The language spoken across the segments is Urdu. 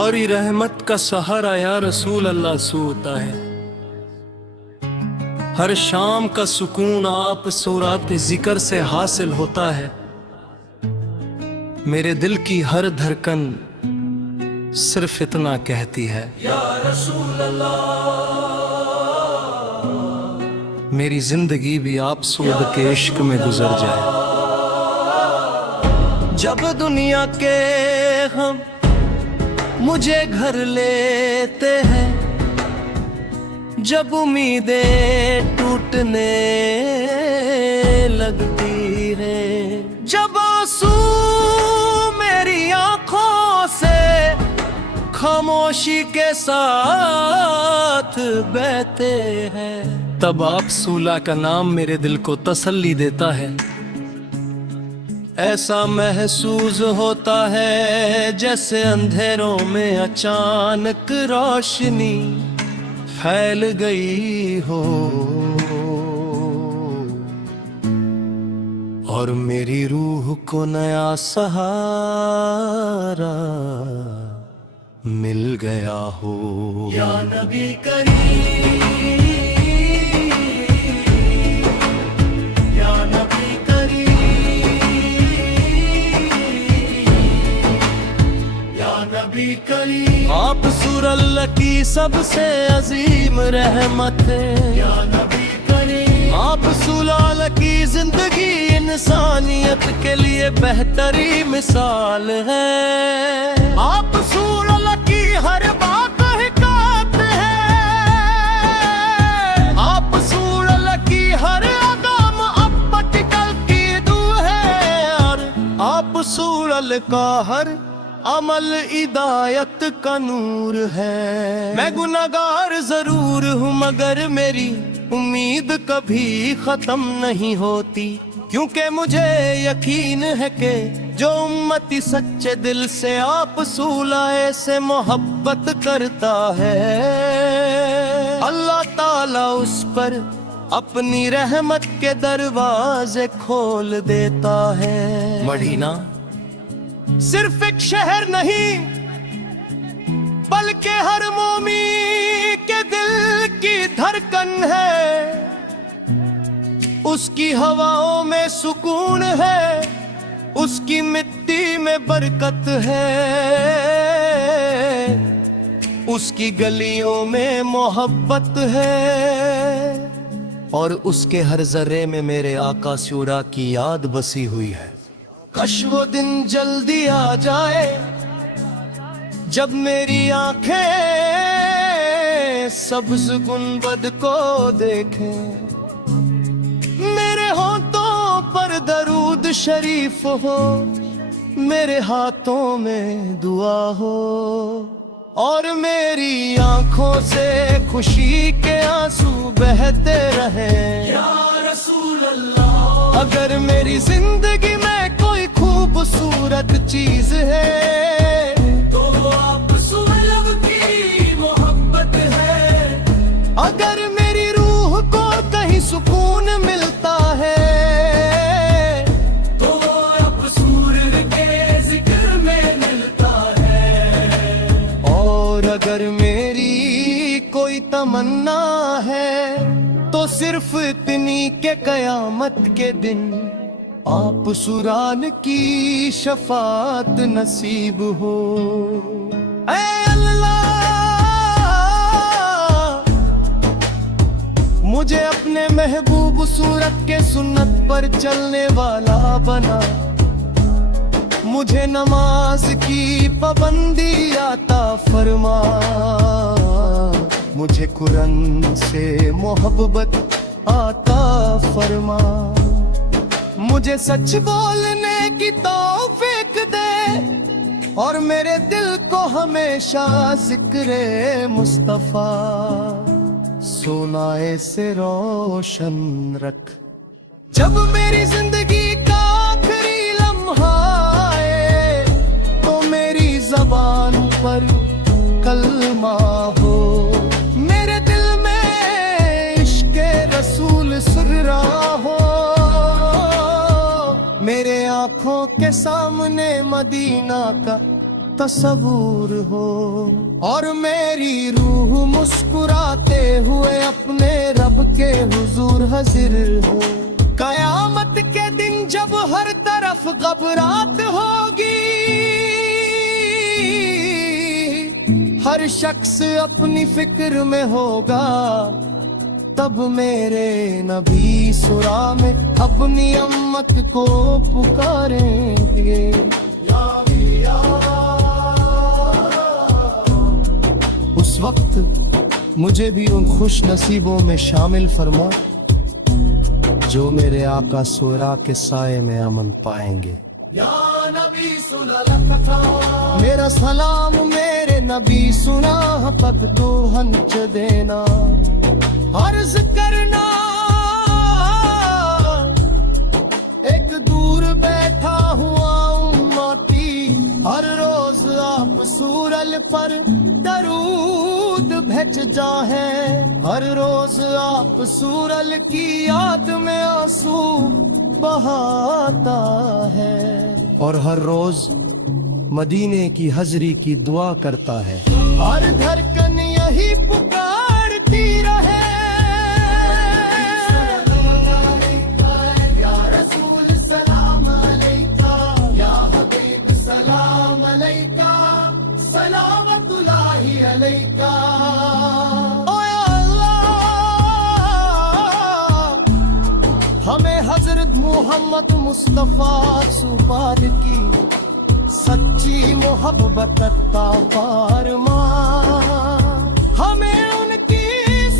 اور یہ رحمت کا سہارا یا رسول اللہ سوتا ہے۔ ہر شام کا سکون آپ سورات ذکر سے حاصل ہوتا ہے۔ میرے دل کی ہر دھڑکن صرف اتنا کہتی ہے، یا رسول اللہ۔ میری زندگی بھی آپ سود کے عشق میں گزر جائے۔ جب دنیا کے ہم مجھے گھر لیتے ہیں، جب امیدیں ٹوٹنے لگتی ہے، جب آنسو میری آنکھوں سے خاموشی کے ساتھ بہتے ہیں، تب آپ سولہ کا نام میرے دل کو تسلی دیتا ہے۔ ایسا محسوس ہوتا ہے جیسے اندھیروں میں اچانک روشنی پھیل گئی ہو، اور میری روح کو نیا سہارا مل گیا ہو۔ یا نبی کریم، یا نبی کریم، آپ سور اللہ کی سب سے عظیم رحمت ہے۔ یا نبی کریم، آپ سلالہ کی زندگی انسانیت کے لیے بہترین مثال ہے۔ آپ سور اللہ کی ہر بات حکایت ہے، آپ سور اللہ کی ہر اقدام اب پٹکل کی دو ہے، اور آپ سور اللہ کا ہر عمل ہدایت کا نور ہے۔ میں گناہگار ضرور ہوں مگر میری امید کبھی ختم نہیں ہوتی، کیونکہ مجھے یقین ہے کہ جو امتی سچے دل سے آپ سولہ سے محبت کرتا ہے، اللہ تعالیٰ اس پر اپنی رحمت کے دروازے کھول دیتا ہے۔ مدینہ صرف ایک شہر نہیں بلکہ ہر مومن کے دل کی دھڑکن ہے، اس کی ہواؤں میں سکون ہے، اس کی مٹی میں برکت ہے، اس کی گلیوں میں محبت ہے، اور اس کے ہر ذرے میں میرے آقا سورا کی یاد بسی ہوئی ہے۔ کاش وہ دن جلدی آ جائے جب میری آنکھیں سبز گنبد کو دیکھیں، میرے ہونٹوں پر درود شریف ہو، میرے ہاتھوں میں دعا ہو، اور میری آنکھوں سے خوشی کے آنسو بہتے رہیں۔ یا رسول اللہ، اگر میری زندگی میں کوئی خوبصورت چیز ہے تو آپ سولہ کی محبت ہے، اگر میری روح کو کہیں سکون ملتا ہے تو آپ سورج کے ذکر میں ملتا ہے، اور اگر میری کوئی تمنا ہے تو صرف اتنی کہ قیامت کے دن آپ سوران کی شفاعت نصیب ہو۔ اے اللہ، مجھے اپنے محبوب صورت کے سنت پر چلنے والا بنا، مجھے نماز کی پابندی عطا فرما، مجھے قرآن سے محبت عطا فرما، مجھے سچ بولنے کی توفیق دے، اور میرے دل کو ہمیشہ ذکر مصطفیٰ سونائے سے روشن رکھ۔ جب میری زندگی کا آخری لمحہ آئے تو میری زبان پر کلمہ ہو، میرے دل میں عشق رسول سر رہا ہو، میرے آنکھوں کے سامنے مدینہ کا تصور ہو، اور میری روح مسکراتے ہوئے اپنے رب کے حضور حاضر ہو۔ قیامت کے دن جب ہر طرف غبرات ہوگی، ہر شخص اپنی فکر میں ہوگا، تب میرے نبی سورہ میں اپنی امت کو پکاریں گے، اس وقت مجھے بھی ان خوش نصیبوں میں شامل فرما جو میرے آقا سورہ کے سائے میں امن پائیں گے۔ یا نبی سنا میرا سلام میرے نبی سنا تک تو ہنچ دینا، عرض کرنا ایک دور بیٹھا ہوا امتی، ہر روز آپ سورل پر درود بھیجتا ہے، ہر روز آپ سورل کی یاد میں آنسو بہاتا ہے، اور ہر روز مدینے کی حضری کی دعا کرتا ہے، ہر دھڑکن یہی پکارتی رہے، یا رسول سلام علیکہ، یا حبیب سلام علیکہ، سلامت اللہ علیکہ۔ ہمیں حضرت محمد مصطفیٰ صفات کی سچی محبت عطا فرما، ہمیں ان کی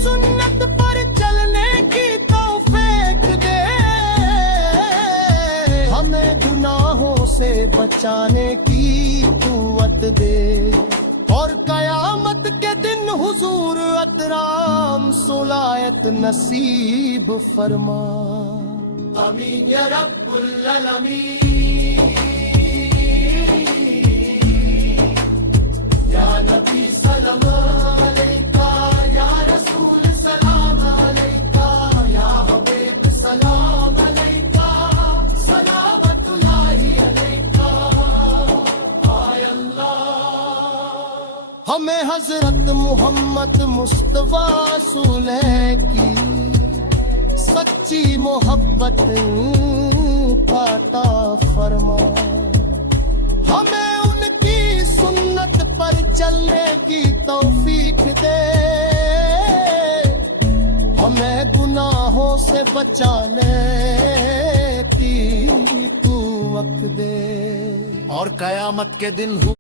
سنت پر چلنے کی توفیق دے، ہمیں گناہوں سے بچانے کی قوت دے، اور قیامت کے دن حضور اکرام صلایت نصیب فرما، آمین یا رب العالمین۔ یا نبی سلام علیکہ، یا رسول سلام علیکہ، یا حبیب سلام علیکہ، سلامت اللہ علیکہ، آئے اللہ۔ ہمیں حضرت محمد مصطفیٰ صلی کی سچی محبت عطا فرما، ہمیں ان کی سنت پر چلنے کی توفیق دے، ہمیں گناہوں سے بچانے کی قوت دے، اور قیامت کے دن